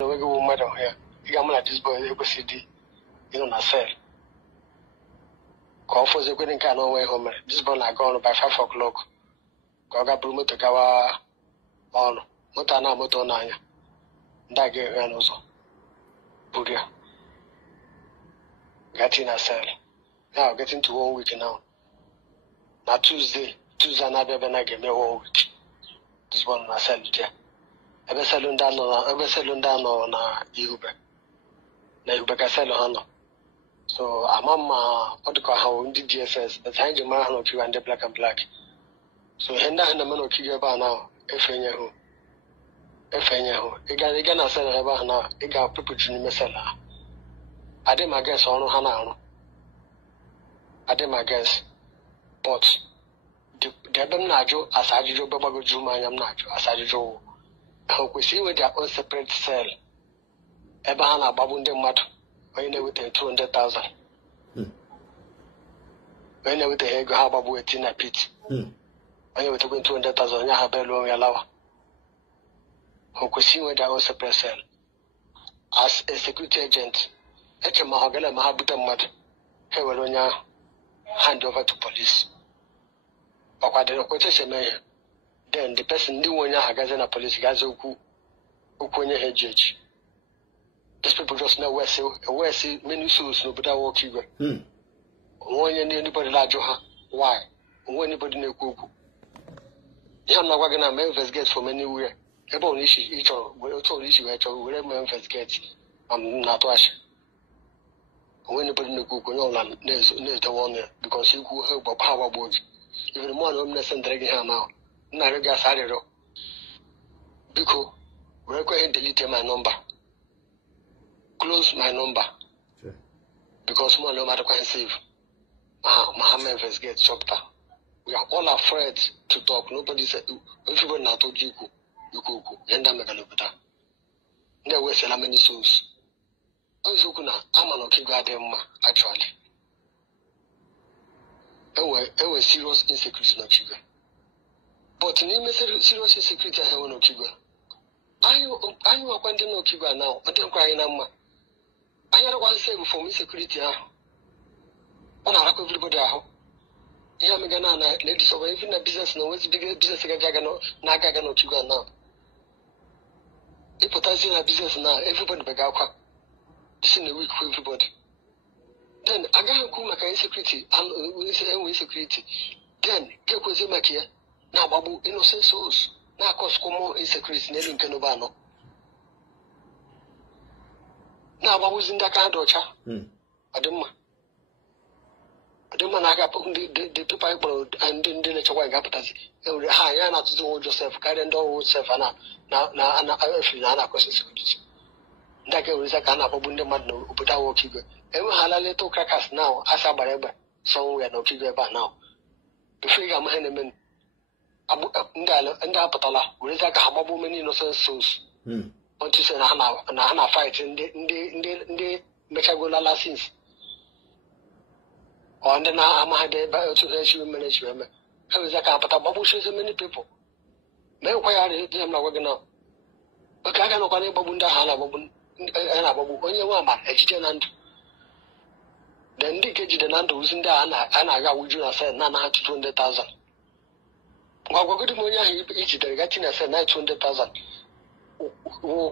we go matter here. You am like this boy able CD, na cell. Call for the wedding can way home. This boy like gone by 5 o'clock. Goga Brumo to Gawa on Motana Motonaya. Dagger and also. Budia. Getting a cell. Now getting to 1 week now. Now Tuesday another benagame 1 week. This one na cell there. Ebe salon down on Yube. Na Yube ka sell on. So amama what call how the GSS the time you man of you and the black and black. So henda henda man okiga ba now efenye ho. Iga na sell eba na iga people tuni mesela. Ade my guess onu hana no. Ade my guess. But the dem najo asajijo baba go juma yam najo asajijo. How we see with their own separate cell. Ebana babunde mat when they with 200,000. When they with the egg hababu etina pit. When you with 200,000, you have a long yalawa. How we see with their own separate cell. As a security agent, Echa Mahagala Mahabuta mat, he will on hand over to police. Or what the quotation may. Then the person knew when you had a police guys who couldn't head judge. These people just know where see many souls no better walk you. When anybody like Joha, why? When anybody know Kuku. You have not working on Memphis gates from anywhere. About issue each other, we told issue each other, wherever Memphis gates. I'm not wash. When anybody know Kuku, no land, there's the one there because you could help a power board. Even more homeless and dragging her now. Naraga Sarero. Because we're going to delete my number. Close my number. Sure. Because more no matter can save. Mohammed first get chopped up. We are all afraid to talk. Nobody said, everybody not told you, and I'm going to put that. There were so many souls. I'm not going actually. There were serious insecurity no sugar. But in serious insecurity, I have no kiba. Are you appointing no kiba now? I don't cry number. I had one say for me security. On a everybody out. Yamagana, ladies of even a business, no, what's bigger business Gagano, Nagano Kiba now. If I a business now, everybody begaka. This in a week for everybody. Then I got Kumaka insecurity, and we say security. Then, get was in here. Now, Babu, innocent souls. Now, cause common insecurity, Nelly Canobano. Now, Babu's in the kind of chat. I don't know. I got the people and didn't let your wife up as every high not to do yourself, carrying door self and now, I feel not across security. That is a kind of a bundamano, but I will keep it. Every halal crackers now, as a bareba, somewhere no figure about now. The figure I'm handling. And Apatala, with like a hababu many innocent souls. Want to say Nana fight in the Mechagola since. Or then I'm had a bio to the management. How is that Apatababu shows many people? May why are they not working now? But I cannot call a babunda halabun and Ababu on your mama, and then they get the Nando who's in there and I got would you say Nana to 200,000. Well, we're going to each getting us a 900,000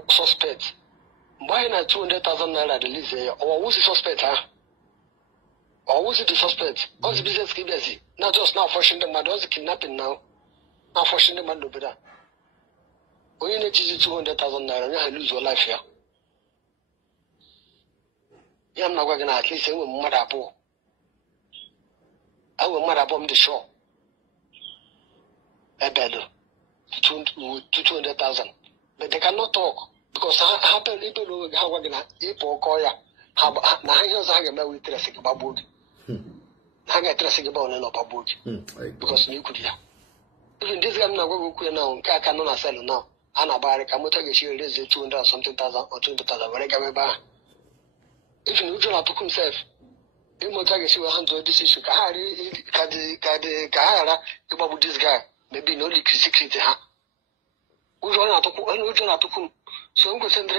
suspect. Why not 200,000 naira the least? Or who's the suspect, huh? Or who's the suspect? What's the business busy? Not just now forcing them, but what's the kidnapping now? Now forcing them to do better. When you need 200,000 naira, you lose your life here. I'm not going to at least say, Mother, I will mother bomb the shore. A better to 200,000. But they cannot talk because I happen to know how we're going to Koya. How Hanga with Tressic Babu. Hanga Tressic about an Babu because you could hear. Even this guy now go now, Kakanona sell now. Anna Barrick, I'm going to get you 200 something thousand or 20,000. When I get back, if you know to himself, you want to get you 100 this issue. Kahara, about this guy. Maybe no secret, huh? We're going to so I'm going to send